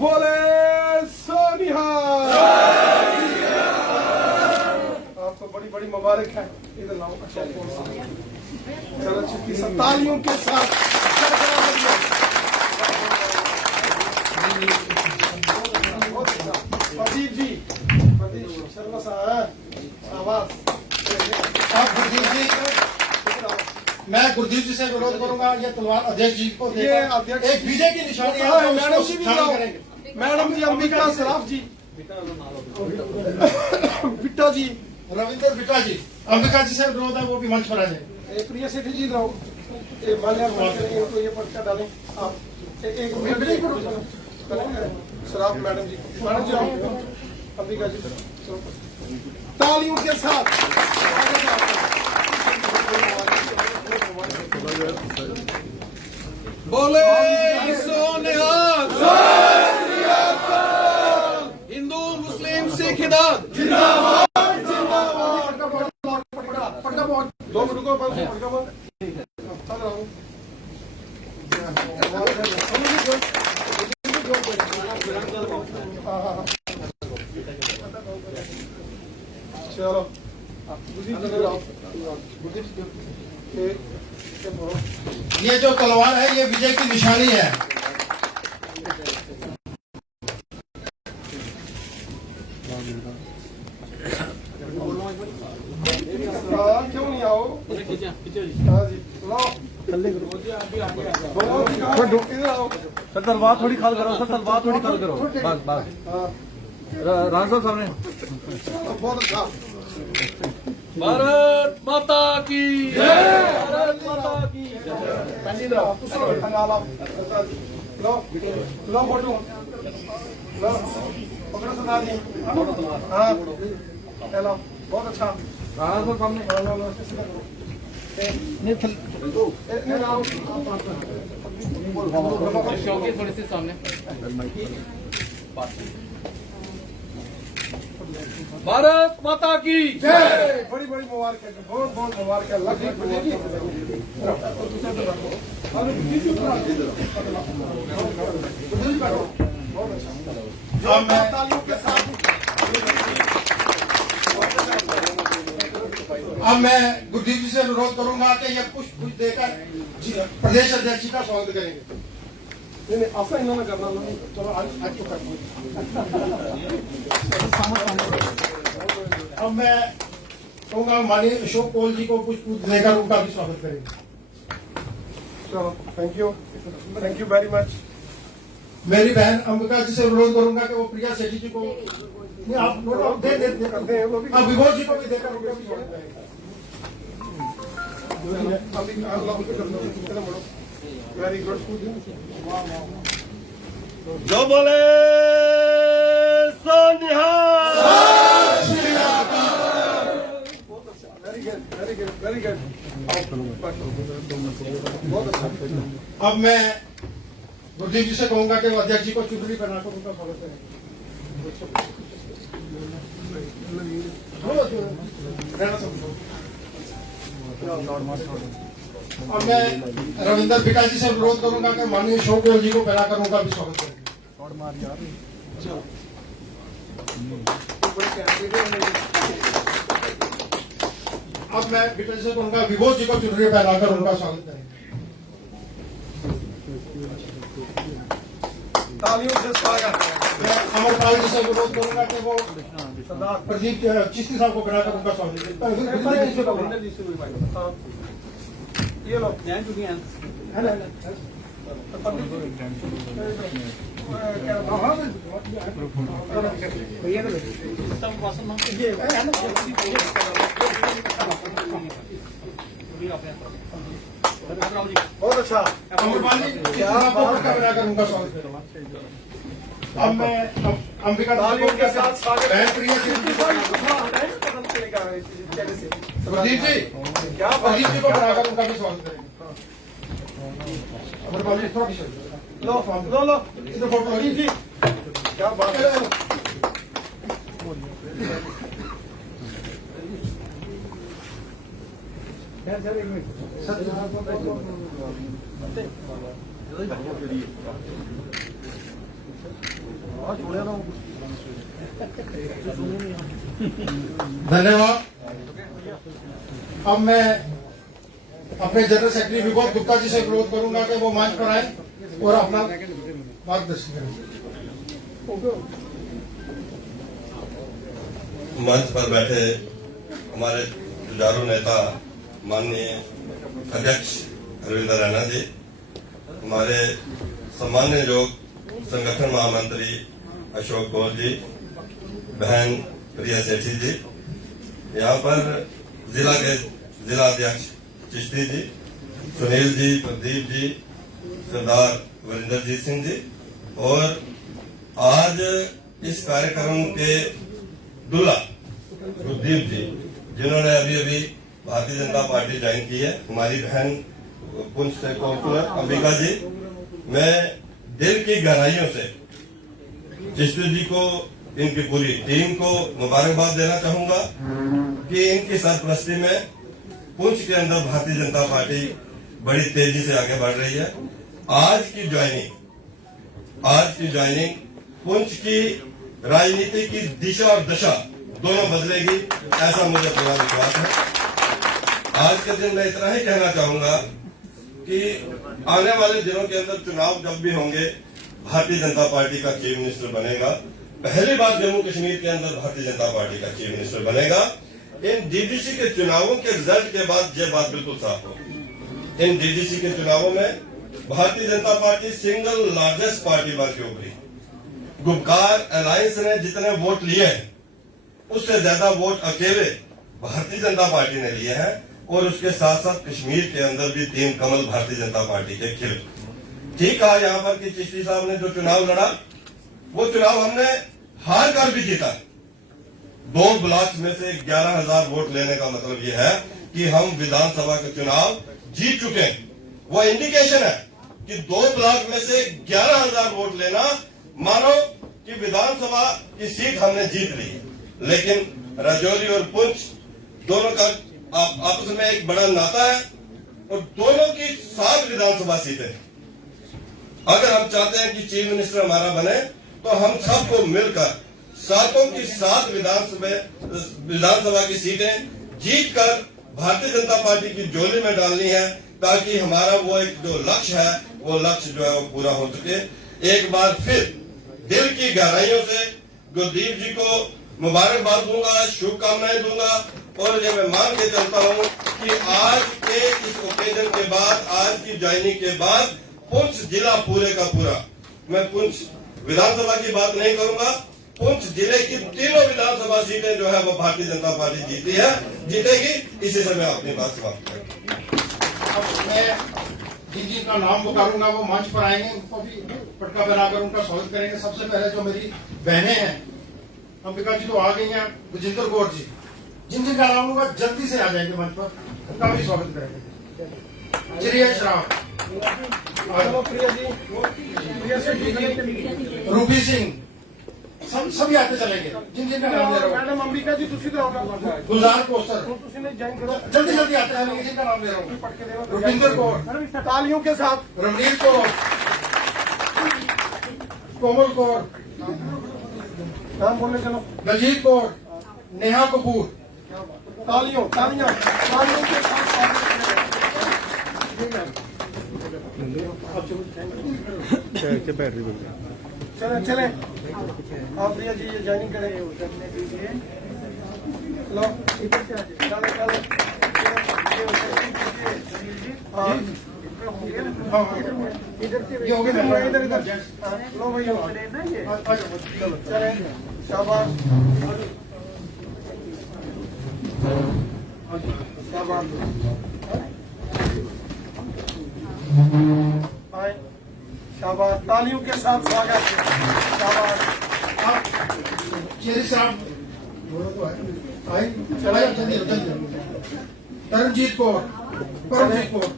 बोले सोनिहा। आपको बड़ी बड़ी मुबारक है। इधर लाओ। अच्छा चलो छुट्टी तालियों के साथ। प्रदीप जी, प्रदीप शर्मा साहब आवाज। आप गुरदीप जी, मैं गुरदीप जी से विरोध करूंगा। ये तलवार अध्यक्ष जी को देकर एक विजय की निशानी है। मैडम जी भी करेंगे। मैडम जी अंबिका सराफ जी, बिट्टा जी, रविंद्र बिट्टा जी, अंबिका जी से विरोध है, वो भी मंच पर आ जाए। प्रिया सेठी जी रहो। इनको ये पर्चा डालें आप। एक शराफ मैडम जी, मैडम जी आओ। अंबिका जी तालियों के साथ। बोले सोनिहाल। हिंदू मुस्लिम सिख इदाद जिंदाबाद जिंदाबाद। 2 मिनट को चलो ये जो तलवार है ये विजय की निशानी है। क्यों नहीं आओ? हाँ जी लाओ। सर तलवार थोड़ी खाल करो, सर तलवार थोड़ी खाल करो। बस बस राणा साहब सामने। बहुत अच्छा। भारत माता की भारत माता की लो लो फोटो लो पकड़ो सरदार जी। हाँ चलो बहुत अच्छा। राणा साहब सामने। थोड़ी सी सामने। भारत माता की जय। बड़ी बड़ी मुबारक है, बहुत बहुत मुबारक है। बहुत अच्छा। तालियों के साथ। अब मैं गुरदीप जी से विरोध करूंगा कि ये पुष्प देकर प्रदेश अध्यक्ष जी का स्वागत करेंगे। नहीं नहीं ऐसा इन्होंने करना नहीं। चलो आज तो करना। अब मैं कहूँगा माननीय अशोक कौल जी को पुष्प देकर उनका भी स्वागत करेंगे। चलो थैंक यू वेरी मच। मेरी बहन अंबिका जी से विरोध करूंगा कि वो प्रिया सेठी जी को नहीं, आप दे करते हैं वो भी। अब विभोर जी को भी देकर उनका भी स्वागत करेंगे। Very good. जो बोले सोनिहाल। Very good. बहुत अच्छा। अब मैं गुरदीप जी से कहूंगा कि वो अध्यक्ष जी को चुनरी बनाकर उनका स्वागत करेंगे। और मैं रविंद्र बिट्टा जी से विरोध करूंगा कि माननीय अशोक कौल जी को पहनाकर उनका भी स्वागत करेंगे। अब मैं बिट्टा जी से कहूंगा विभोर जी को चुनरी पहनाकर उनका स्वागत करेंगे। तालियों से स्वागत। मैं अमरपाल जी से विरोध करूंगा कि वो सरदार प्रदीप चिश्ती साहब को बनाकर उनका स्वागत करेंगे। ये लो बहुत अच्छा। अमरपाल जी बनाकर उनका स्वागत करेंगे। अब मैं अंबिका तालियों के साथ स्वागत। बहन प्रिया प्रदीप जी क्या प्रदीप जी को बनाकर उनका भी स्वागत करेंगे। अमरपाल जी थोड़ा पीछे लो लो लो इधर फोटो जी क्या बात है। धन्यवाद। अब मैं अपने जनरल सेक्रेटरी विभोद गुप्ता जी से अनुरोध करूंगा कि वो मंच पर आए और अपना मार्गदर्शन करें। मंच पर बैठे हमारे जुझारू नेता माननीय अध्यक्ष अरविंद रैना जी, हमारे सम्मान्य योग संगठन महामंत्री अशोक गौर जी, बहन प्रिया सेठी जी, यहाँ पर जिला के जिला अध्यक्ष चिश्ती जी, सुनील जी, प्रदीप जी, सरदार वरिंदरजीत सिंह जी, और आज इस कार्यक्रम के दूल्हा गुरदीप जी, जिन्होंने अभी अभी भारतीय जनता पार्टी ज्वाइन की है, हमारी बहन पुंछ से काउंसिलर अंबिका जी, मैं दिल की गहराइयों से चिश्ती जी को, इनकी पूरी टीम को मुबारकबाद देना चाहूंगा कि इनकी सरपरस्ती में पुंछ के अंदर भारतीय जनता पार्टी बड़ी तेजी से आगे बढ़ रही है। आज की ज्वाइनिंग पुंछ की राजनीति की दिशा और दशा दोनों बदलेगी, ऐसा मुझे पूरा विश्वास है। आज के दिन मैं इतना ही कहना चाहूंगा कि आने वाले दिनों के अंदर चुनाव जब भी होंगे, भारतीय जनता पार्टी का चीफ मिनिस्टर बनेगा। पहली बार जम्मू कश्मीर के अंदर भारतीय जनता पार्टी का चीफ मिनिस्टर बनेगा। इन डीडीसी के चुनावों के रिजल्ट के बाद ये बात बिल्कुल साफ हो, इन डीडीसी के चुनावों में Bharatiya Janata party single largest party बन के उभरी। गुपकार अलायंस ने जितने वोट लिए हैं, उससे ज्यादा वोट अकेले भारतीय जनता पार्टी ने लिए हैं, और उसके साथ साथ कश्मीर के अंदर भी 3 कमल भारतीय जनता पार्टी के खिले। ठीक कहा यहाँ पर कि चिश्ती साहब ने जो चुनाव लड़ा, वो चुनाव हमने हार कर भी जीता। 2 ब्लॉक में से 11,000 वोट लेने का मतलब ये है कि हम विधानसभा के चुनाव जीत चुके हैं। वो इंडिकेशन है कि 2 ब्लॉक में से 11,000 वोट लेना, मानो कि विधानसभा की सीट हमने जीत ली। लेकिन राजौरी और पुंछ दोनों का आपस में एक बड़ा नाता है, और दोनों की 7 विधानसभा सीटें। अगर हम चाहते हैं कि चीफ मिनिस्टर हमारा बने, तो हम सबको मिलकर 7 की 7 विधानसभा की सीटें जीतकर भारतीय जनता पार्टी की झोली में डालनी है, ताकि हमारा वो एक जो लक्ष्य है, वो लक्ष्य जो है वो पूरा हो सके। एक बार फिर दिल की गहराइयों से गुरदीप जी को मुबारकबाद दूंगा, शुभकामनाएं दूंगा, और ये मैं मान के चलता हूं कि आज के इस ओकेजन के बाद, आज की ज्वाइनिंग के बाद पुंछ जिला पूरे का पूरा, मैं पुंछ विधानसभा की बात नहीं करूंगा, पुंछ जिले की 3 विधानसभा सीटें जो है वो भारतीय जनता पार्टी जीतेगी। इसी से मैं अपनी बात समाप्त करूंगा। मैं जिन का नाम पुकारूंगा वो मंच पर आएंगे, उनको भी पटका बनाकर उनका स्वागत करेंगे। सबसे पहले जो मेरी बहनें हैं, अंबिका जी तो आ गई हैं, गुजिंदर कौर जी, जिन का नाम होगा जल्दी से आ जाएंगे मंच पर, उनका भी स्वागत करेंगे। चिरिया श्राव, रूपी सिंह, सभी आते चलेंगे। जिन का नाम ले रहा हूँ, मैडम अंबिका जी, तुसी तो होगा गुलजार कोसर, तुसी ने ज्वाइन करो, जल्दी जल्दी आते चलेंगे। जिनका नाम ले रहा हूँ, रुपिंदर कौर, तालियों के साथ रमनीत कौर, कोमल कौर, नाम बोलने चलो, दलजीत कौर, नेहा कपूर, तालियां के साथ बैटरी बन गई। चले आप प्रिया जी ये ज्वाइनिंग करें। लो इधर से चलो इधर से ये हो गया। इधर लो भैया, चलो चले, शाबाश शाबाश। आए, शाबाश, तालियों के साथ स्वागत। शाबाश। चेरी साहब आए, चला जल्दी जल्दी। तरनजीत कौर, परमजीत कौर,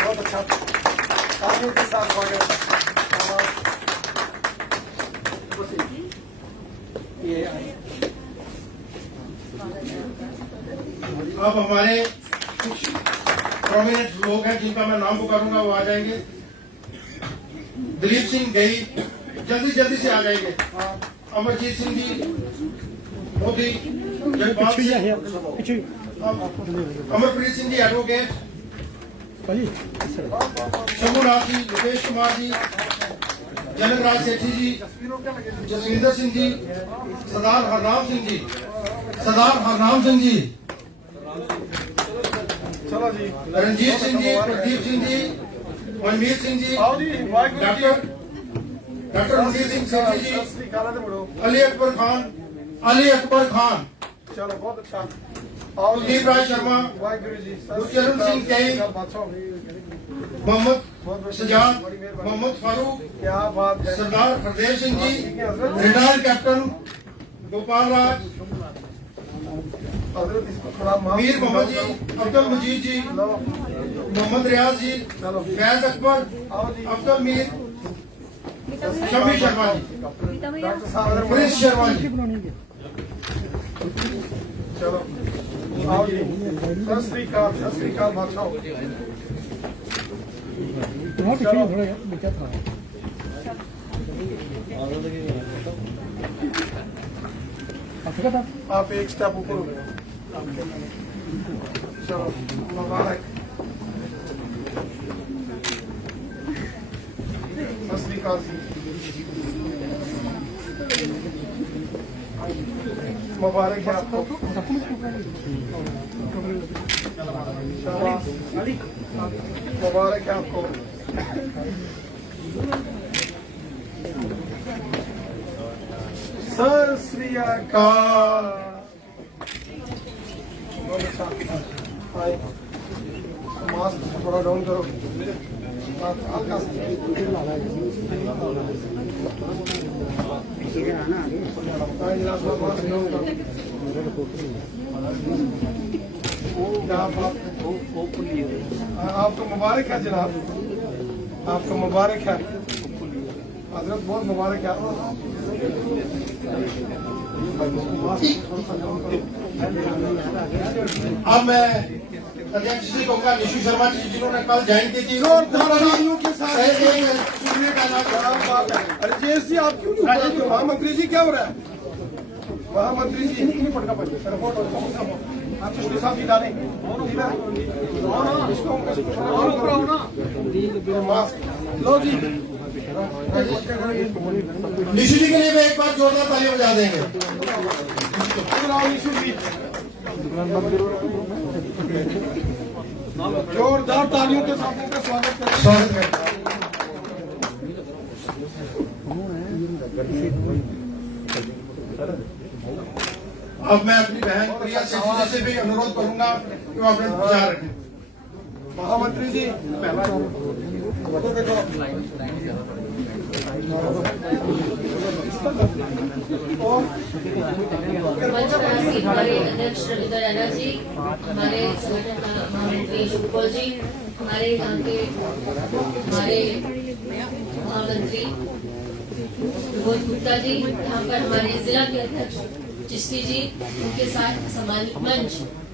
बहुत अच्छा, तालियों के साथ स्वागत। शाबाश। ये अब हमारे कुछ प्रोमिनेंट लोग हैं जिनका मैं नाम पुकारूंगा, वो आ जाएंगे। दिलीप सिंह गई, जल्दी से आ जाएंगे। अमरजीत सिंह जी मोदी, जयपाल सिंह, अमरप्रीत सिंह जी एडवोकेट, शंभुनाथ जी, लोकेश कुमार जी, जनकराज सेठी जी, जसविंदर सिंह जी, सरदार हरनाम सिंह जी, चलो जी, रंजीत सिंह जी, प्रदीप सिंह जी, मनमीत सिंह जी, आओ जी, वाहिगुरू जी। डॉक्टर रणवीर सिंह सेठी जी, सत श्री अकाल है बड़ो। अली अकबर खान, चलो बहुत अच्छा। आओ जी, कुलदीप राज शर्मा, वाहिगुरू जी। गुरचरण सिंह कई, मोहम्मद सजाद, मोहम्मद फारूक, क्या बात है। सरदार हरदेव सिंह जी, रिटायर्ड कैप्टन गोपाल राज, हजरत इसको थोड़ा माफ मीर मोहम्मद जी, अब्दुल मजीद जी, लो, मोहम्मद रियाज जी, फैज अकबर, आओ जी। अब्दुल मीर, शमी शर्मा जी, डॉक्टर साहब प्रिंस शर्मा जी। चलो आओ जी। सत श्री अकाल बादशाह। आप एक स्टेप ऊपर हो गए। चलो मुबारक। सत श्री अकाल जी। मुबारक है आपको। शाबाश। मुबारक है आपको। सत श्री अकाल। आए। मास्क थोड़ा डाउन करो। हल्का आपको मुबारक है जनाब, आपको मुबारक है हजरत, बहुत मुबारक है। अब मैं अध्यक्ष जी कहूँगा निशु शर्मा जी, जिन्होंने कल ज्वाइन की थी, के साथ सुनने का नाम। राजेश जी आप क्यों नहीं बोलते? महामंत्री जी क्या हो रहा है? महामंत्री जी आप चिश्ती साहब जी डालें लो जी। निशु जी के लिए मैं एक बार जोरदार ताली बजा देंगे। निशु जी जोरदार तालियों के साथ उनका स्वागत करें। स्वागत करता हूं। अब मैं अपनी बहन प्रिया सेठी जी से भी अनुरोध करूंगा कि वो अपने विचार रखें। महामंत्री जी हमारे अध्यक्ष रविंद्र रैना जी, हमारे संगठन महामंत्री शुभकौर जी, हमारे यहाँ के हमारे महामंत्री विभोद गुप्ता जी, यहाँ पर हमारे जिला के अध्यक्ष चिश्ती जी, उनके साथ सम्मानित मंच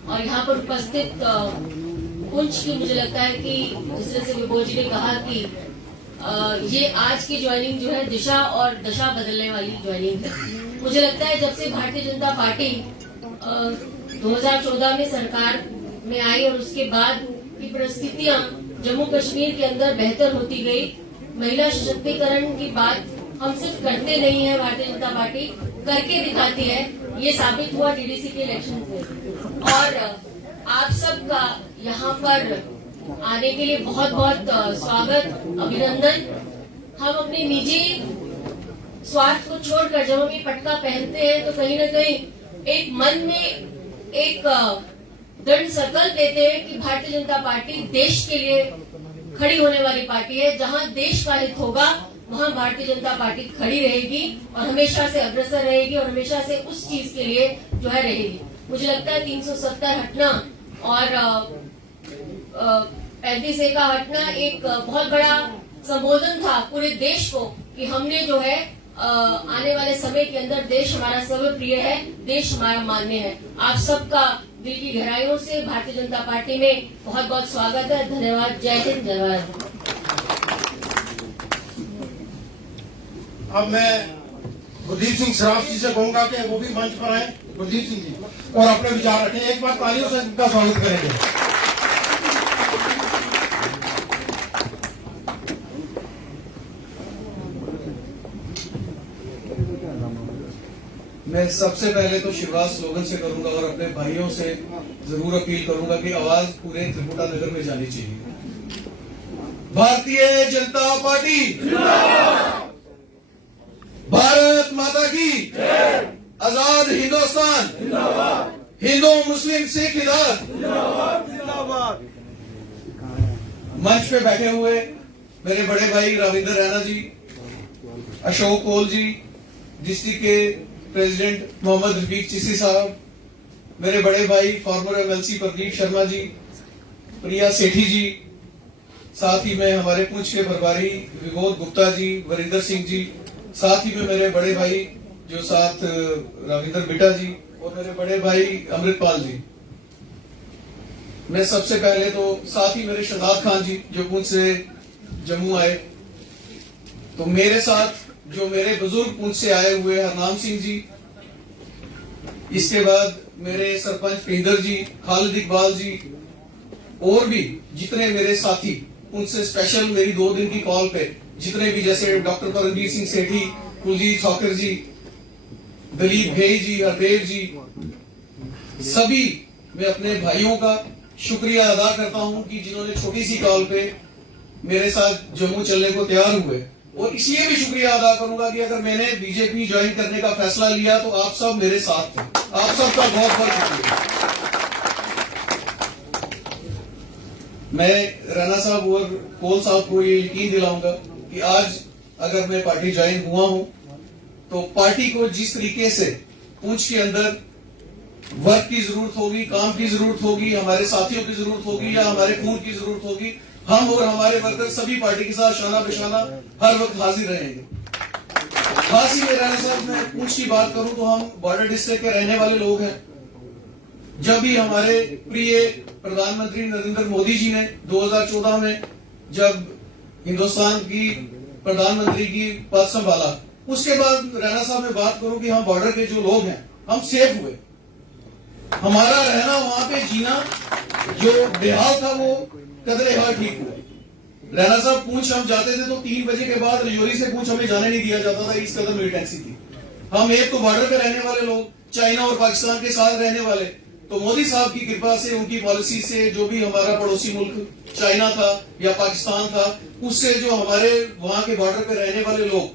और यहाँ पर उपस्थित कुंज की, मुझे लगता है कि जिस तरह से विभोद जी ने कहा कि ये आज की ज्वाइनिंग जो है दिशा और दशा बदलने वाली ज्वाइनिंग है। मुझे लगता है जब से भारतीय जनता पार्टी 2014 में सरकार में आई और उसके बाद की परिस्थितियां जम्मू कश्मीर के अंदर बेहतर होती गई, महिला सशक्तिकरण की बात हम सिर्फ करते नहीं है, भारतीय जनता पार्टी करके दिखाती है। ये साबित हुआ डीडीसी के इलेक्शन से। और आप सबका यहाँ पर आने के लिए बहुत बहुत स्वागत, अभिनंदन। हम अपने निजी स्वार्थ को छोड़कर जब हम ये पटका पहनते हैं तो कहीं न कहीं एक मन में एक दृढ़ संकल्प लेते हैं कि भारतीय जनता पार्टी देश के लिए खड़ी होने वाली पार्टी है। जहां देश का हित होगा वहां भारतीय जनता पार्टी खड़ी रहेगी और हमेशा से अग्रसर रहेगी और हमेशा से उस चीज के लिए जो है रहेगी। मुझे लगता है 370 हटना और 35A का हटना एक बहुत बड़ा संबोधन था पूरे देश को कि हमने जो है आने वाले समय के अंदर देश हमारा सर्वप्रिय है, देश हमारा मान्य है। आप सबका दिल की गहराइयों से भारतीय जनता पार्टी में बहुत बहुत स्वागत है। धन्यवाद। जय हिंद, जय भारत। अब मैं गुरदीप सिंह सराफ जी से कहूंगा कि वो भी मंच पर आए, गुरदीप सिंह जी, और अपने विचार रखें। एक बार तालियों से उनका स्वागत करेंगे। मैं सबसे पहले तो शिवराज स्लोगन से करूंगा और अपने भाइयों से जरूर अपील करूंगा कि आवाज पूरे त्रिपुटा नगर में जानी चाहिए। भारतीय जनता पार्टी भारत माता की आजाद हिंदुस्तान, हिंदू मुस्लिम सिख जिंदाबाद। मंच पे बैठे हुए मेरे बड़े भाई रविंदर रैना जी, अशोक कोल जी, डिस्ट्रिक्ट के प्रेसिडेंट मोहम्मद रफीक चिश्ती साहब, मेरे बड़े भाई फॉर्मर एमएलसी प्रदीप शर्मा जी, प्रिया सेठी जी, साथ ही में हमारे पुंछ के प्रभारी विबोध गुप्ता जी, वरिंदर सिंह जी, साथ ही में मेरे बड़े भाई जो साथ रविंदर बिटा जी और मेरे बड़े भाई अमृतपाल जी। मैं सबसे पहले तो साथ ही मेरे शहजाद खान जी जो पुंछ से जम्मू आए, तो मेरे साथ जो मेरे बुजुर्ग पुंछ से आए हुए हरनाम सिंह जी, इसके बाद मेरे सरपंच पिंदर जी, खालिद इकबाल जी, और भी जितने मेरे साथी पुंछ से स्पेशल मेरी 2 दिन की कॉल पे जितने भी, जैसे डॉक्टर परमवीर सिंह सेठी, कुलजीत ठाकुर जी, दलीप भेई जी, हरदेव जी, सभी मैं अपने भाइयों का शुक्रिया अदा करता हूं कि जिन्होंने छोटी सी कॉल पे मेरे साथ जम्मू चलने को तैयार हुए। और इसलिए भी शुक्रिया अदा करूंगा कि अगर मैंने बीजेपी ज्वाइन करने का फैसला लिया तो आप सब मेरे साथ थे। आप सबका बहुत बहुत शुक्रिया। मैं राणा साहब और कोल साहब को ये यकीन दिलाऊंगा कि आज अगर मैं पार्टी ज्वाइन हुआ हूं तो पार्टी को जिस तरीके से पुंछ के अंदर वर्क की जरूरत होगी, काम की जरूरत होगी, हमारे साथियों की जरूरत होगी या हमारे खून की जरूरत होगी, हम और हमारे वर्कर सभी पार्टी के साथ शाना बिशाना हर वक्त हाजिर रहेंगे। खास ही में राणा साहब, मैं पुंछ की बात करूं तो हम बॉर्डर डिस्ट्रिक्ट के रहने वाले लोग हैं। जब भी हमारे प्रिय प्रधानमंत्री नरेंद्र मोदी जी ने 2014 में जब हिंदुस्तान की प्रधानमंत्री की पद संभाला, उसके बाद राणा साहब मैं बात करूं कि हम बॉर्डर के जो लोग हैं हम सेफ हुए। हमारा रहना, वहां पे जीना जो बेहाल था वो कदरे हाल ठीक हुआ। राणा साहब, पूंछ हम जाते थे तो 3 बजे के बाद रजौरी से पूंछ हमें जाने नहीं दिया जाता था, इस कदर मिलिटेंसी थी। हम एक तो बॉर्डर पे रहने वाले लोग, चाइना और पाकिस्तान के साथ रहने वाले, तो मोदी साहब की कृपा से, उनकी पॉलिसी से, जो भी हमारा पड़ोसी मुल्क चाइना था या पाकिस्तान था, उससे जो हमारे वहां के बॉर्डर पे रहने वाले लोग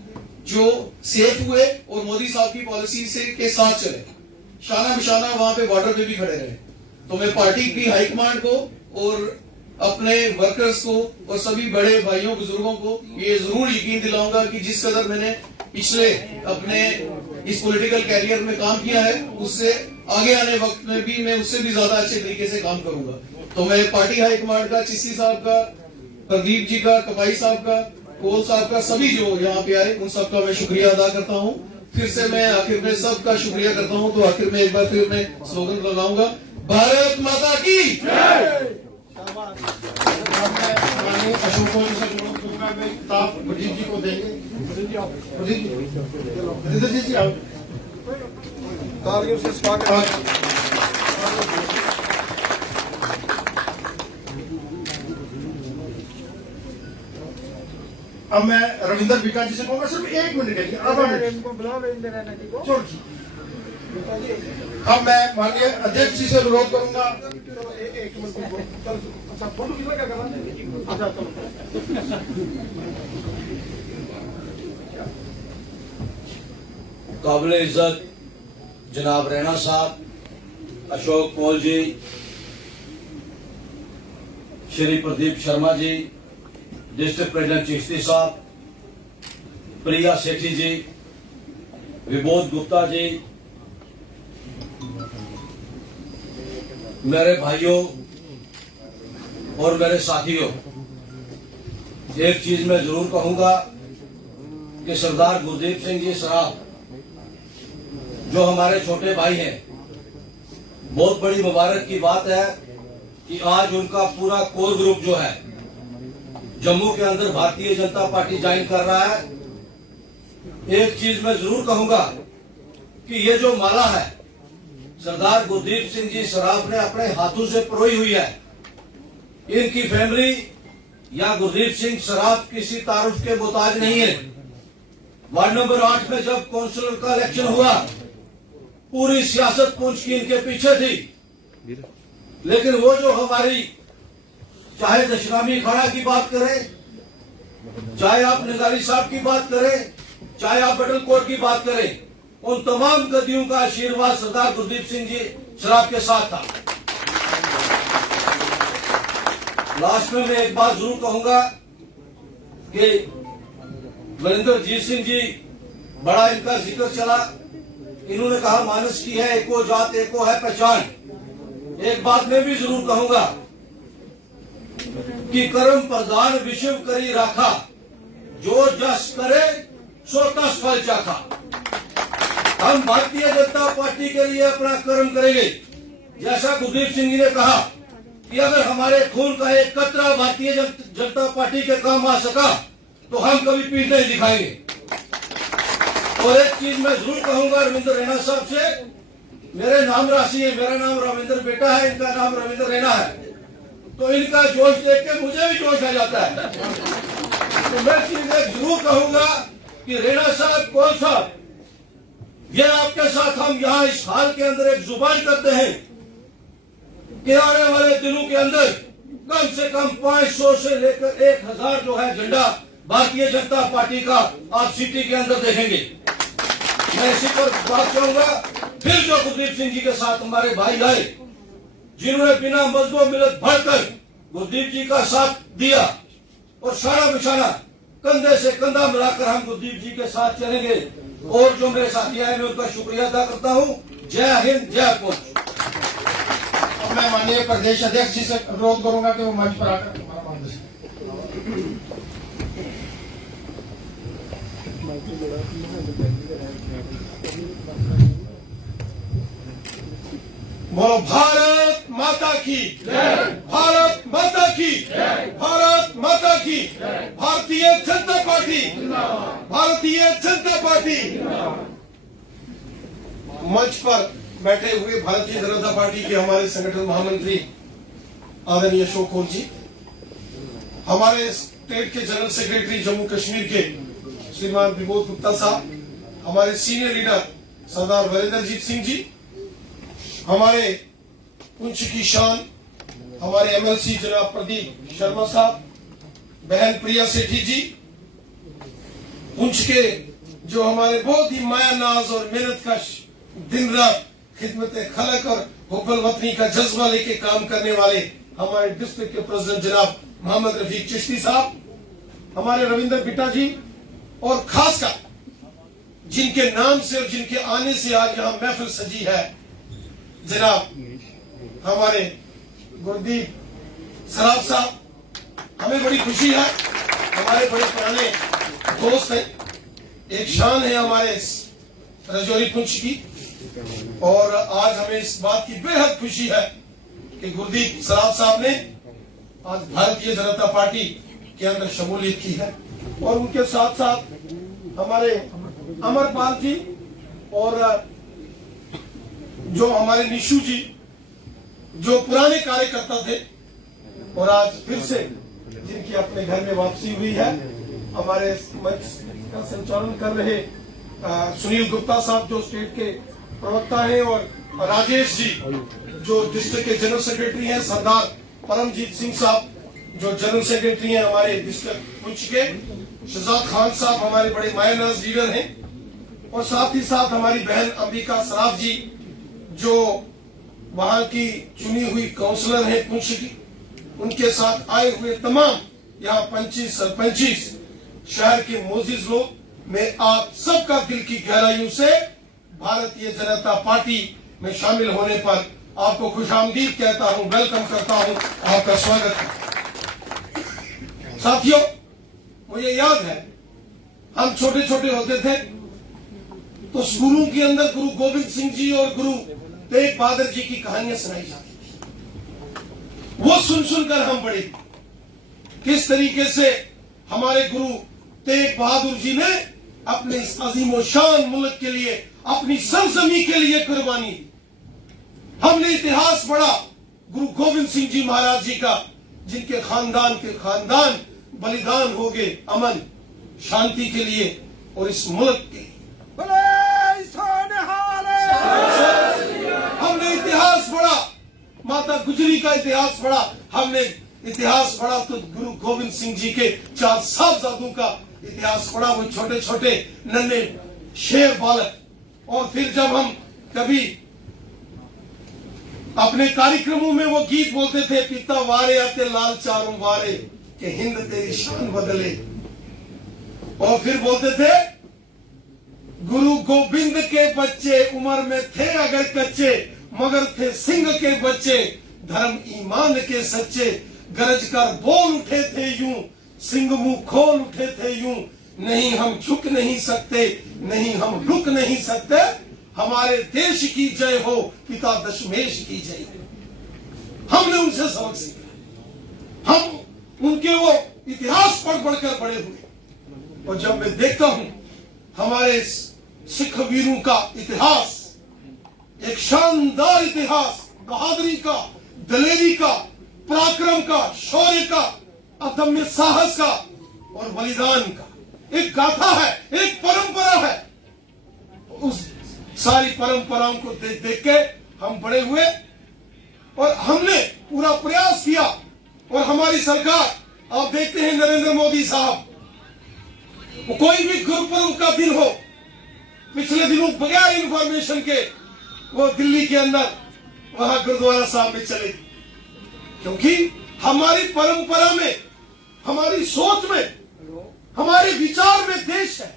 जो सेफ हुए और मोदी साहब की पॉलिसी से के साथ चले, शाना बिशाना वहां पे बॉर्डर पे भी खड़े रहे। तो मैं पार्टी की हाईकमांड को और अपने वर्कर्स को और सभी बड़े भाइयों बुजुर्गों को ये जरूर यकीन दिलाऊंगा कि जिस कदर मैंने पिछले अपने इस पॉलिटिकल कैरियर में काम किया है, उससे आगे आने वक्त में भी मैं उससे भी ज्यादा अच्छे तरीके से काम करूंगा। तो मैं पार्टी हाईकमांड का, चिश्ती साहब का, प्रदीप जी का, कपाई साहब का, कोल साहब का, सभी जो यहाँ पे आए उन सबका मैं शुक्रिया अदा करता हूँ। फिर से मैं आखिर में सबका शुक्रिया करता हूँ। तो आखिर में एक बार फिर मैं स्लोगन लगाऊंगा, भारत माता की जय। अशोक को मैं किताब प्रदीप जी को देंगे। प्रदीप जी आओ, तालियों से स्वागत। अब मैं रविंदर बिका जी से कहूंगा सिर्फ 1 मिनट के लिए, आधा मिनट। छोड़ जी। अब मैं माननीय अध्यक्ष जी से अनुरोध करूंगा। एक मिनट। अच्छा, फोटो कितना क्या करना? अच्छा, चलो। काबिल इज्जत जनाब रैना साहब, अशोक कोल जी, श्री प्रदीप शर्मा जी, डिस्ट्रिक्ट प्रेसिडेंट चिश्ती साहब, प्रिया सेठी जी, विबोध गुप्ता जी, मेरे भाइयों और मेरे साथियों, एक चीज मैं जरूर कहूंगा कि सरदार गुरदीप सिंह जी सराफ जो हमारे छोटे भाई हैं, बहुत बड़ी मुबारक की बात है कि आज उनका पूरा कोर ग्रुप जो है जम्मू के अंदर भारतीय जनता पार्टी ज्वाइन कर रहा है। एक चीज मैं जरूर कहूंगा कि ये जो माला है सरदार गुरदीप सिंह जी सराफ ने अपने हाथों से परोई हुई है। इनकी फैमिली या गुरदीप सिंह सराफ किसी तारुफ के मोहताज नहीं है। वार्ड नंबर 8 में जब काउंसिलर का इलेक्शन हुआ, पूरी सियासत पुंछ की इनके पीछे थी, लेकिन वो जो हमारी, चाहे दशनामी खाड़ा की बात करें, चाहे आप निगारी साहब की बात करें, चाहे आप बटल कोट की बात करें, उन तमाम गद्दियों का आशीर्वाद सरदार गुरदीप सिंह जी सराफ के साथ था। लास्ट में मैं एक बात जरूर कहूंगा कि वीरेंद्र जीत सिंह जी, बड़ा इनका जिक्र चला, इन्होंने कहा मानस की है एको जात एको है पहचान। एक बात मैं भी जरूर कहूंगा कि कर्म प्रधान विश्व करी राखा, जो जस करे सो तस फल चाखा। हम भारतीय जनता पार्टी के लिए अपना कर्म करेंगे। जैसा गुरदीप सिंह जी ने कहा कि अगर हमारे खून का एक कतरा भारतीय जनता पार्टी के काम आ सका तो हम कभी पीठ नहीं दिखाएंगे। और एक चीज मैं जरूर कहूंगा रविंद्र रैना साहब से, मेरे नाम राशि है, मेरा नाम रविंद्र बेटा है, इनका नाम रविंद्र रैना है, तो इनका जोश देख के मुझे भी जोश आ जाता है। तो मैं चीज जरूर कहूंगा कि रैना साहब, कौन साहब, ये आपके साथ हम यहाँ इस हाल के अंदर एक जुबान करते हैं कि आने वाले दिनों के अंदर कम से कम 500 से लेकर 1000 जो है झंडा भारतीय जनता पार्टी का आप सिटी के अंदर देखेंगे। मैं इसी पर बात करूंगा। फिर जो गुरदीप सिंह जी के साथ हमारे भाई आए, जिन्होंने बिना मजबूत मिलत भरकर गुरदीप जी का साथ दिया और सारा बिछाना, कंधे से कंधा मिलाकर हम गुरदीप जी के साथ चलेंगे। और जो मेरे साथी आए, मैं उनका शुक्रिया अदा करता हूं। जय हिंद, जय कोच। अब मैं माननीय प्रदेश अध्यक्ष जी से अनुरोध करूंगा कि वो मंच पर आकर हमारा मार्गदर्शन। बोलो भारत माता की जय, भारत माता की जय, भारत माता की जय, भारतीय जनता पार्टी, भारतीय जनता पार्टी। मंच पर बैठे हुए भारतीय जनता पार्टी के हमारे संगठन महामंत्री आदरणीय अशोक खोर जी, हमारे स्टेट के जनरल सेक्रेटरी जम्मू कश्मीर के श्रीमान विबोध गुप्ता साहब, हमारे सीनियर लीडर सरदार वीरेंद्र जीत सिंह जी, हमारे पुंछ की शान हमारे एमएलसी जनाब प्रदीप शर्मा साहब, बहन प्रिया सेठी जी, पुंछ के जो हमारे बहुत ही माया नाज और मेहनत कश, दिन रात खिदमत खलक और हुब्बुल वतनी का जज्बा लेके काम करने वाले हमारे डिस्ट्रिक्ट के प्रेसिडेंट जनाब मोहम्मद रफीक चिश्ती साहब, हमारे रविंदर बिट्टा जी, और खासकर जिनके नाम से और जिनके आने से आज यहाँ महफिल सजी है, जनाब हमारे गुरदीप सराफ साहब। हमें बड़ी खुशी है, हमारे बड़े पुराने दोस्त हैं, एक शान है हमारे रजौरी पुंछ की, और आज हमें इस बात की बेहद खुशी है कि गुरदीप सराफ साहब ने आज भारतीय जनता पार्टी के अंदर शमूलियत की है। और उनके साथ साथ हमारे अमरपाल जी और जो हमारे निशु जी, जो पुराने कार्यकर्ता थे और आज फिर से जिनकी अपने घर में वापसी हुई है, हमारे मंच का संचालन कर रहे सुनील गुप्ता साहब जो स्टेट के प्रवक्ता हैं, और राजेश जी जो डिस्ट्रिक्ट के जनरल सेक्रेटरी हैं, सरदार परमजीत सिंह साहब जो जनरल सेक्रेटरी हैं हमारे डिस्ट्रिक्ट पुंछ के, शहजाद खान साहब हमारे बड़े मायनाज लीडर हैं, और साथ ही साथ हमारी बहन अंबिका सराफ जी जो वहां की चुनी हुई काउंसलर हैं पुंछ की, उनके साथ आए हुए तमाम यहाँ पंची सरपंची शहर के मोजिज लोग, मैं आप सबका दिल की गहराइयों से भारतीय जनता पार्टी में शामिल होने पर आपको खुशामदीद कहता हूं, वेलकम करता हूं, आपका स्वागत है। साथियों, मुझे याद है हम छोटे छोटे होते थे तो उस गुरु के अंदर गुरु गोविंद सिंह जी और गुरु तेग बहादुर जी की कहानियां सुनाई जाती थी। वो सुन सुनकर हम बड़े, किस तरीके से हमारे गुरु तेग बहादुर जी ने अपने इस अजीम शान मुल्क के लिए, अपनी सरजमी के लिए कुर्बानी दी। हमने इतिहास पढ़ा गुरु गोविंद सिंह जी महाराज जी का, जिनके खानदान के खानदान बलिदान हो गए अमन शांति के लिए और इस मुल्क के लिए। हमने इतिहास पढ़ा, माता गुजरी का इतिहास पढ़ा, हमने इतिहास पढ़ा तो गुरु गोविंद सिंह जी के 4 साहबजादों का इतिहास पढ़ा, वो छोटे छोटे नन्हे शेर बालक। और फिर जब हम कभी अपने कार्यक्रमों में वो गीत बोलते थे, पिता वारे आते लाल चारों वारे के हिंद तेरी शान बदले, और फिर बोलते थे गुरु गोविंद के बच्चे उम्र में थे अगर कच्चे, मगर थे सिंह के बच्चे धर्म ईमान के सच्चे, गरज कर बोल उठे थे यूं, सिंह मुंह खोल उठे थे यूं, नहीं हम झुक नहीं सकते, नहीं हम रुक नहीं सकते, हमारे देश की जय हो, पिता दशमेश की जय। हमने उनसे सबक सीखा, हम उनके वो इतिहास पढ़ पढ़कर बड़े हुए। और जब मैं देखता हूं हमारे सिख वीरों का इतिहास, एक शानदार इतिहास, बहादुरी का, दलेरी का, पराक्रम का, शौर्य का, अदम्य साहस का और बलिदान का एक गाथा है, एक परंपरा है। उस सारी परंपराओं को देख देख के हम बड़े हुए और हमने पूरा प्रयास किया। और हमारी सरकार, आप देखते हैं नरेंद्र मोदी साहब, वो कोई भी गुरुपर्व का दिन हो, पिछले दिनों बगैर इंफॉर्मेशन के वो दिल्ली के अंदर वहां गुरुद्वारा साहब में चले, क्योंकि हमारी परंपरा में, हमारी सोच में, हमारे विचार में देश है।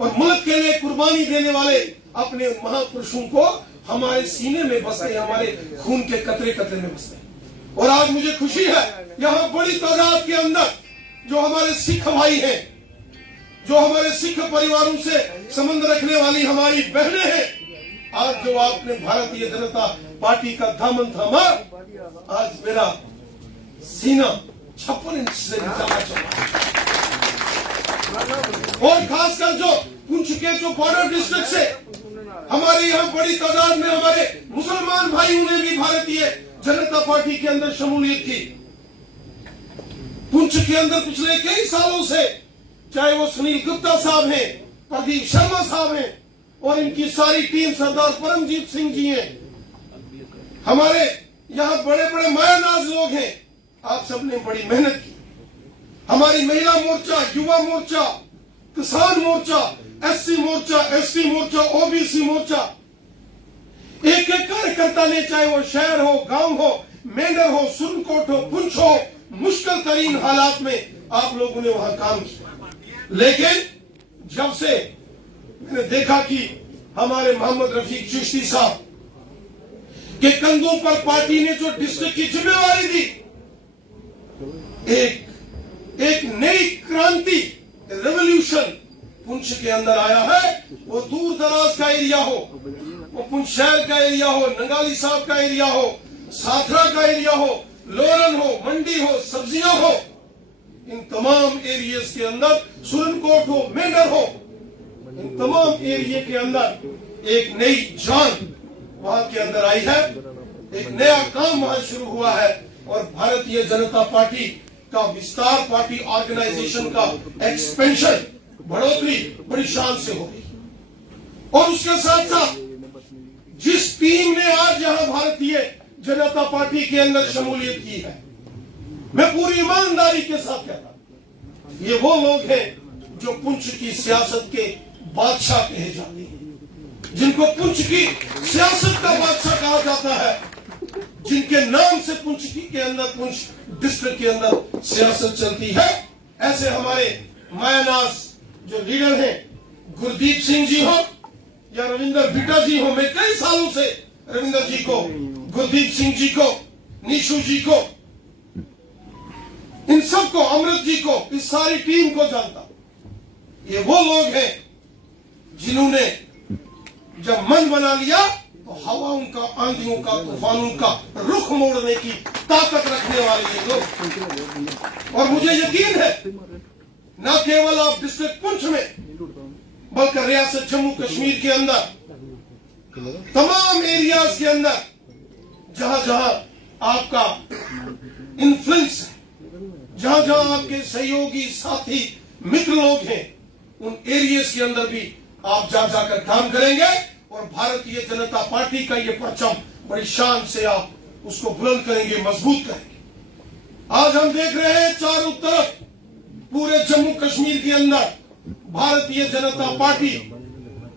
और मुल्क के लिए कुर्बानी देने वाले अपने महापुरुषों को हमारे सीने में बसते, हमारे खून के कतरे कतरे में बसते। और आज मुझे खुशी है, यहाँ बड़ी तादाद के अंदर जो हमारे सिख भाई हैं, जो हमारे सिख परिवारों से संबंध रखने वाली हमारी बहनें हैं, आज जो आपने भारतीय जनता पार्टी का दामन थामा, आज मेरा सीना 56 इंच से नीचा चला। और खासकर जो पुंछ के जो बॉर्डर डिस्ट्रिक्ट से हमारे यहाँ बड़ी तादाद में हमारे मुसलमान भाइयों ने भी भारतीय जनता पार्टी के अंदर शमूलियत की। पुंछ के अंदर पिछले कई सालों से, चाहे वो सुनील गुप्ता साहब हैं, प्रदीप शर्मा साहब हैं और इनकी सारी टीम, सरदार परमजीत सिंह जी हैं, हमारे यहाँ बड़े बड़े मायानाज लोग हैं, आप सबने बड़ी मेहनत की। हमारी महिला मोर्चा, युवा मोर्चा, किसान मोर्चा, एससी मोर्चा, एसटी मोर्चा, ओबीसी मोर्चा, एक एक कार्यकर्ता ने, चाहे वो शहर हो, गांव हो, मेंढर हो, सुरनकोट हो, पुंछ हो, मुश्किल तरीन हालात में आप लोगों ने वहां काम किया। लेकिन जब से मैंने देखा कि हमारे मोहम्मद रफीक चिश्ती साहब के कंधों पर पार्टी ने जो डिस्ट्रिक्ट की जिम्मेवारी दी, एक नई क्रांति, रेवोल्यूशन पुंछ के अंदर आया है। वो दूर दराज का एरिया हो, वो पुंछ शहर का एरिया हो, नंगाली साहब का एरिया हो, साथरा का एरिया हो, लोरन हो, मंडी हो, सब्जियां हो, इन तमाम एरियाज के अंदर, सुरनकोट हो, मेंढर हो, इन तमाम एरिया के अंदर एक नई जान वहां के अंदर आई है, एक नया काम वहां शुरू हुआ है। और भारतीय जनता पार्टी का विस्तार, पार्टी ऑर्गेनाइजेशन का एक्सपेंशन, बढ़ोतरी बड़ी शान से हो गई। और उसके साथ साथ जिस टीम ने आज यहां भारतीय जनता पार्टी के अंदर शमूलियत की है, मैं पूरी ईमानदारी के साथ कहता हूं, ये वो लोग हैं जो पुंछ की सियासत के बादशाह कहे जाते हैं, जिनको पुंछ की सियासत का बादशाह कहा जाता है, जिनके नाम से पुंछ के अंदर, पुंछ डिस्ट्रिक्ट के अंदर सियासत चलती है। ऐसे हमारे मायानाज जो लीडर हैं, गुरदीप सिंह जी हो या रविंदर बिट्टा जी हो, मैं कई सालों से रविंदर जी को, गुरदीप सिंह जी को, निशु जी को, इन सबको, अमृत जी को, इस सारी टीम को जानता हूं। ये वो लोग हैं जिन्होंने जब मन बना लिया तो तो हवाओं का, आंधियों का, तूफानों का रुख मोड़ने की ताकत रखने वाले ये लोग। और मुझे यकीन है न केवल आप डिस्ट्रिक्ट पुंछ में बल्कि रियासत जम्मू कश्मीर के अंदर तमाम एरियाज के अंदर जहां जहां आपका इन्फ्लुएंस है, जहां जहां आपके सहयोगी, साथी, मित्र लोग हैं, उन एरियाज के अंदर भी आप जा जाकर काम करेंगे और भारतीय जनता पार्टी का ये परचम बड़ी शान से आप उसको बुलंद करेंगे, मजबूत करेंगे। आज हम देख रहे हैं चारों तरफ पूरे जम्मू कश्मीर के अंदर भारतीय जनता पार्टी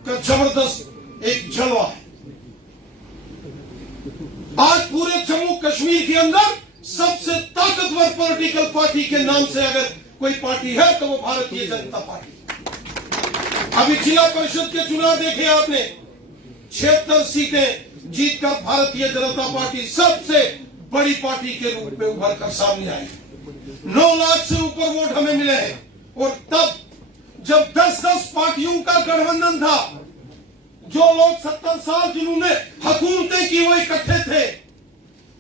का जबरदस्त एक जलवा है। आज पूरे जम्मू कश्मीर के अंदर सबसे ताकतवर पॉलिटिकल पार्टी के नाम से अगर कोई पार्टी है तो वो भारतीय जनता पार्टी। अभी जिला परिषद के चुनाव देखे आपने, 76 सीटें जीतकर भारतीय जनता पार्टी सबसे बड़ी पार्टी के रूप में उभर कर सामने आई। 9 लाख से ऊपर वोट हमें मिले हैं। और तब जब 10-10 पार्टियों का गठबंधन था, जो लोग 70 साल जिन्होंने हुकूमतें की वो इकट्ठे थे,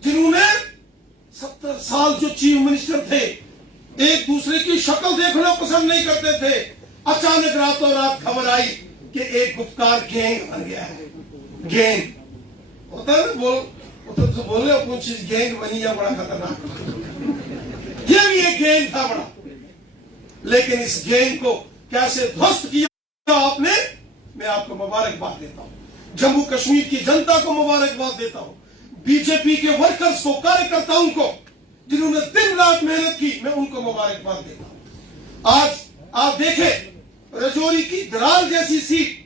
जिन्होंने 70 साल जो चीफ मिनिस्टर थे एक दूसरे की शक्ल देखना पसंद नहीं करते थे, अचानक रातों रात खबर आई कि एक गुप्तकार गैंग बन गया है। गैंग होता है ना, तो बोले कुछ गैंग बनी है, बड़ा खतरनाक। ये भी एक गैंग था बड़ा, लेकिन इस गैंग को कैसे ध्वस्त किया आपने, मैं आपको मुबारकबाद देता हूं। जम्मू कश्मीर की जनता को मुबारकबाद देता हूं। बीजेपी के वर्कर्स को, कार्यकर्ताओं को, जिन्होंने दिन रात मेहनत की, मैं उनको मुबारकबाद देता हूं। आज आप देखें रजौरी की दराल जैसी सीट,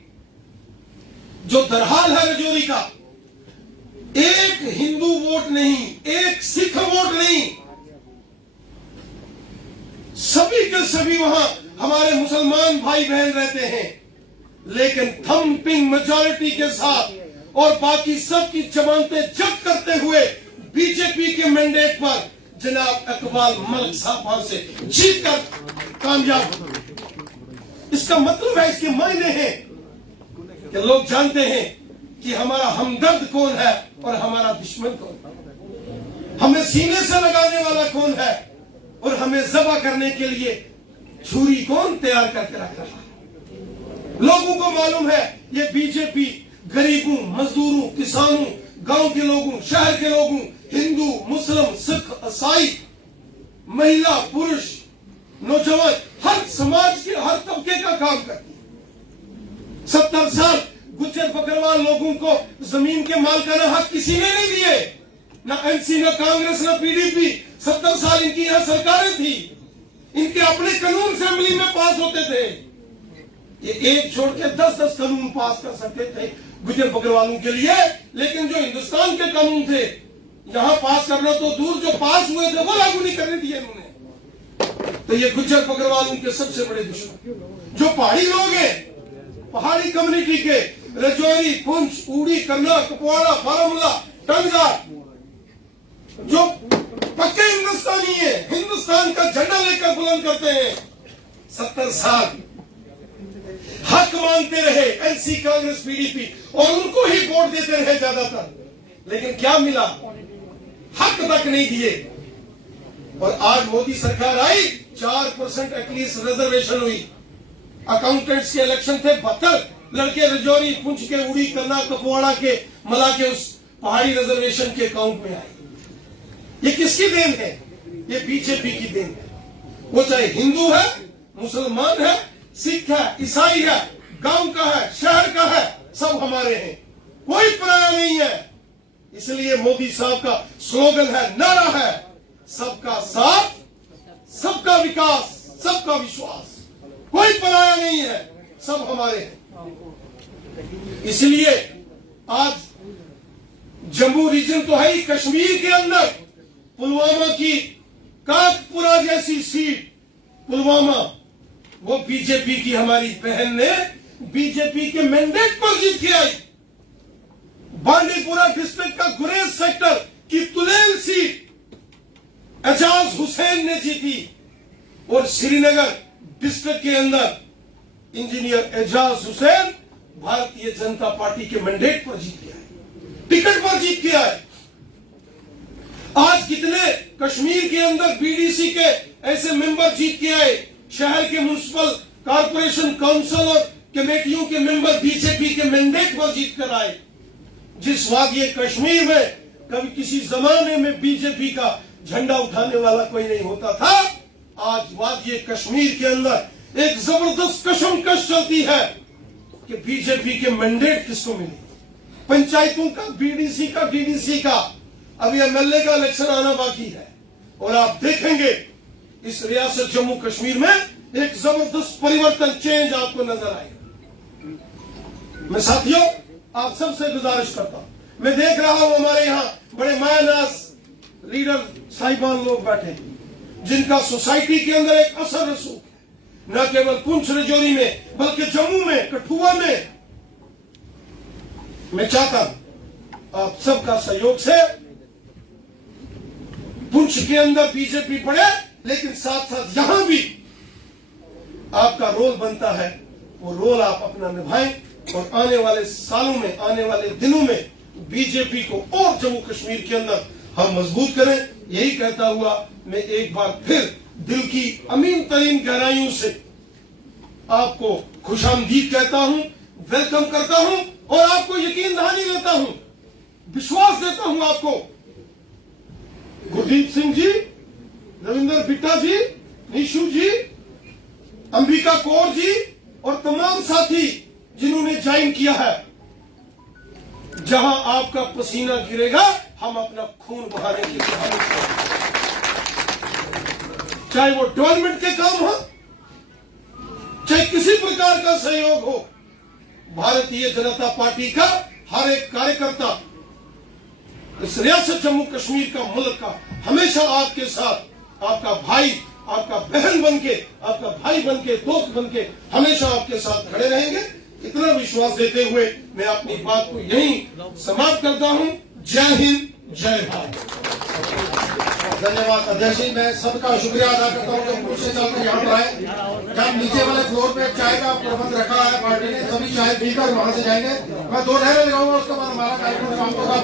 जो दरहाल है रजौरी का, एक हिंदू वोट नहीं, एक सिख वोट नहीं, सभी के सभी वहां हमारे मुसलमान भाई बहन रहते हैं, लेकिन थंपिंग मेजॉरिटी के साथ और बाकी सबकी जमानतें जब्त करते हुए बीजेपी के मैंडेट पर जनाब इकबाल मलिक साहब से जीतकर कामयाब हुए। इसका मतलब है, इसके मायने हैं कि लोग जानते हैं कि हमारा हमदर्द कौन है और हमारा दुश्मन कौन है, हमें सीने से लगाने वाला कौन है और हमें जबा करने के लिए छुरी कौन तैयार करके रख रहा है। लोगों को मालूम है ये बीजेपी गरीबों, मजदूरों, किसानों, गांव के लोगों, शहर के लोगों, हिंदू, मुस्लिम, सिख, ईसाई, महिला, पुरुष, नौजवान, हर समाज के हर तबके का काम करती है। 70 साल गुज्जर बकरवाल लोगों को जमीन के मालिकाना हक किसी ने नहीं दिए, ना एनसी, ना कांग्रेस, ना पीडीपी। 70 साल इनकी यहां सरकारें थी, इनके अपने कानून असेंबली में पास होते थे। ये एक छोड़ के 10-10 कानून पास कर सकते थे गुज्जर बकरवालों के लिए, लेकिन जो हिंदुस्तान के कानून थे यहां पास करना तो दूर, जो पास हुए थे वो लागू नहीं करने दिए इन्होंने। तो ये गुज्जर बकरवालों के सबसे बड़े दुश्मन जो पहाड़ी लोग हैं, पहाड़ी कम्युनिटी के, रजौरी, पुंछ, ऊड़ी, कन्ना, कुपवाड़ा, बारामूला, टंगदार, जो पक्के हिंदुस्तानी है, हिंदुस्तान का झंडा लेकर बुलंद करते हैं, 70 साल हक मांगते रहे एनसी, कांग्रेस, पीडीपी, और उनको ही वोट देते रहे ज्यादातर, लेकिन क्या मिला? हक तक नहीं दिए। और आज मोदी सरकार आई, 4% एटलीस्ट रिजर्वेशन हुई। अकाउंटेंट्स के इलेक्शन थे, 72 लड़के रजौरी, पुंछ के, उड़ी, कन्ना, कुपवाड़ा के मला के उस पहाड़ी रिजर्वेशन के अकाउंट में आई। ये किसकी देन है? ये बीजेपी की देन है। वो चाहे हिंदू है, मुसलमान है, सिख है, ईसाई है, गांव का है, शहर का है, सब हमारे हैं, कोई पराया नहीं है। इसलिए मोदी साहब का स्लोगन है, नारा है, सबका साथ, सबका विकास, सबका विश्वास, कोई पराया नहीं है, सब हमारे हैं। इसलिए आज जम्मू रीजन तो है ही, कश्मीर के अंदर पुलवामा की काकपुरा जैसी सीट, पुलवामा, वो बीजेपी की हमारी बहन ने बीजेपी के मैंडेट पर जीत के आई। बांडीपुरा डिस्ट्रिक्ट का गुरेज सेक्टर की तुलेल सीट एजाज हुसैन ने जीती, और श्रीनगर डिस्ट्रिक्ट के अंदर इंजीनियर एजाज हुसैन भारतीय जनता पार्टी के मैंडेट पर जीत गया है। टिकट पर जीत के आए। आज कितने कश्मीर के अंदर बीडीसी के ऐसे मेंबर जीत के आए, शहर के म्युनिसिपल कॉर्पोरेशन काउंसिल और कमेटियों के मेंबर बीजेपी के मैंडेट पर जीत कर आए। जिस वादिये कश्मीर में कभी किसी जमाने में बीजेपी का झंडा उठाने वाला कोई नहीं होता था, आज वादिये कश्मीर के अंदर एक जबरदस्त कशमकश चलती है कि बीजेपी के मैंडेट किसको मिले, पंचायतों का, बीडीसी का, डीडीसी का, अभी एमएलए का इलेक्शन आना बाकी है। और आप देखेंगे इस रियासत जम्मू कश्मीर में एक जबरदस्त परिवर्तन, चेंज आपको नजर आएगा। मैं साथियों आप सबसे गुजारिश करता हूं, मैं देख रहा हूं हमारे यहां बड़े मायनास लीडर साहिबान लोग बैठे हैं जिनका सोसाइटी के अंदर एक असर रसूख है, न केवल पुंछ राजौरी में बल्कि जम्मू में, कठुआ में। मैं चाहता हूं आप सबका सहयोग से पुंछ के अंदर बीजेपी बढ़े, लेकिन साथ साथ यहां भी आपका रोल बनता है, वो रोल आप अपना निभाएं और आने वाले सालों में, आने वाले दिनों में बीजेपी को और जम्मू कश्मीर के अंदर हम मजबूत करें। यही कहता हुआ मैं एक बार फिर दिल की अमीन तरीन गहराइयों से आपको खुशामदीद कहता हूं, वेलकम करता हूं और आपको यकीन दहानी देता हूं, विश्वास देता हूं आपको। गुरदीप सिंह जी, रविंदर बिट्टा जी, निशु जी, अंबिका कौर जी और तमाम साथी जिन्होंने ज्वाइन किया है, जहां आपका पसीना गिरेगा हम अपना खून बहाने की कोशिश करेंगे, चाहे वो डेवलपमेंट के काम हो, चाहे किसी प्रकार का सहयोग हो। भारतीय जनता पार्टी का हर एक कार्यकर्ता इस रियासत जम्मू कश्मीर का, मुल्क का हमेशा आपके साथ, आपका भाई, आपका बहन बनके, आपका भाई बनके, दोस्त बनके हमेशा आपके साथ खड़े रहेंगे। इतना विश्वास देते हुए मैं अपनी बात को यहीं समाप्त करता हूं। जय हिंद, जय भारत। धन्यवाद अध्यक्ष जी, मैं सबका शुक्रिया अदा करता हूँ जो पुरुष से चलकर यहाँ पर आए। जहाँ नीचे वाले फ्लोर पे चाय का प्रबंध रखा है पार्टी ने, सभी चाय पीकर वहां से जाएंगे। मैं 2 लहरें लगाऊंगा, उसके बाद हमारा कार्यक्रम समाप्त होगा।